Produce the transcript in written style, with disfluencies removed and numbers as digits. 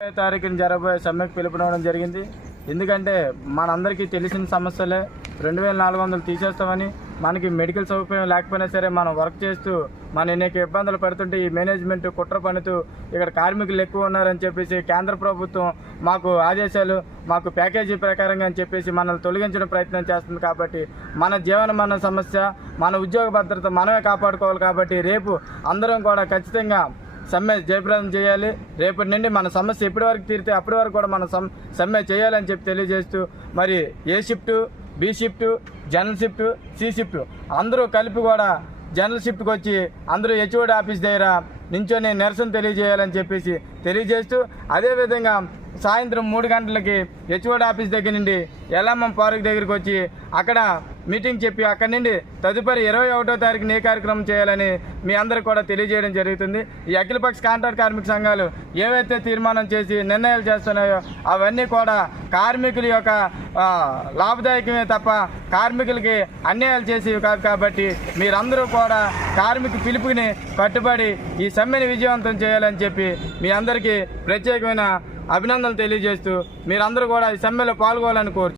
తారీఖున జరగబోయే సమ్మెకు పిలుపునివ్వడం జరిగింది. ఎందుకంటే మనందరికీ తెలిసిన సమస్యలే 2400 తీసేస్తామని, మనకి మెడికల్ సౌకర్యం లేకపోయినా సరే మనం వర్క్ చేస్తూ మన అనేక ఇబ్బందులు పడుతుంటే ఈ మేనేజ్మెంట్ కుట్ర పన్నుతూ ఇక్కడ కార్మికులు ఎక్కువ ఉన్నారని చెప్పేసి కేంద్ర ప్రభుత్వం మాకు ఆదేశాలు, మాకు ప్యాకేజీ ప్రకారంగా అని చెప్పేసి మనల్ని తొలగించడం ప్రయత్నం చేస్తుంది. కాబట్టి మన జీవన సమస్య, మన ఉద్యోగ భద్రత మనమే కాపాడుకోవాలి. కాబట్టి రేపు అందరం కూడా ఖచ్చితంగా సమ్మె జయప్రదం చేయాలి. రేపటి నుండి మన సమస్య ఎప్పటి వరకు తీరితే అప్పటి వరకు కూడా మనం సమ్మె చేయాలని చెప్పి తెలియజేస్తూ, మరి A shift, B shift, general shift, C shift అందరూ కలిపి కూడా జనరల్ షిఫ్ట్కి వచ్చి అందరూ హెచ్ఓడి ఆఫీస్ దగ్గర నించొని నిరసన తెలియజేయాలని చెప్పేసి తెలియజేస్తూ, అదేవిధంగా సాయంత్రం 3 గంటలకి హెచ్ఓడి ఆఫీస్ దగ్గర నుండి ఎల్ఎంఎం పార్క్ దగ్గరికి వచ్చి అక్కడ మీటింగ్ చెప్పి అక్కడి నుండి తదుపరి 21వ తారీఖున ఏ కార్యక్రమం చేయాలని మీ అందరికి కూడా తెలియజేయడం జరుగుతుంది. ఈ అఖిలపక్ష కాంట్రాక్ట్ కార్మిక సంఘాలు ఏవైతే తీర్మానం చేసి నిర్ణయాలు చేస్తున్నాయో అవన్నీ కూడా కార్మికుల యొక్క లాభదాయకమే తప్ప కార్మికులకి అన్యాయాలు చేసేవి కాదు. కాబట్టి మీరందరూ కూడా కార్మిక పిలుపుని కట్టుబడి ఈ సమ్మెని విజయవంతం చేయాలని చెప్పి మీ అందరికీ ప్రత్యేకమైన అభినందనలు తెలియజేస్తూ మీరందరూ కూడా ఈ సమ్మెలో పాల్గొనాలని కోరుతున్నాను.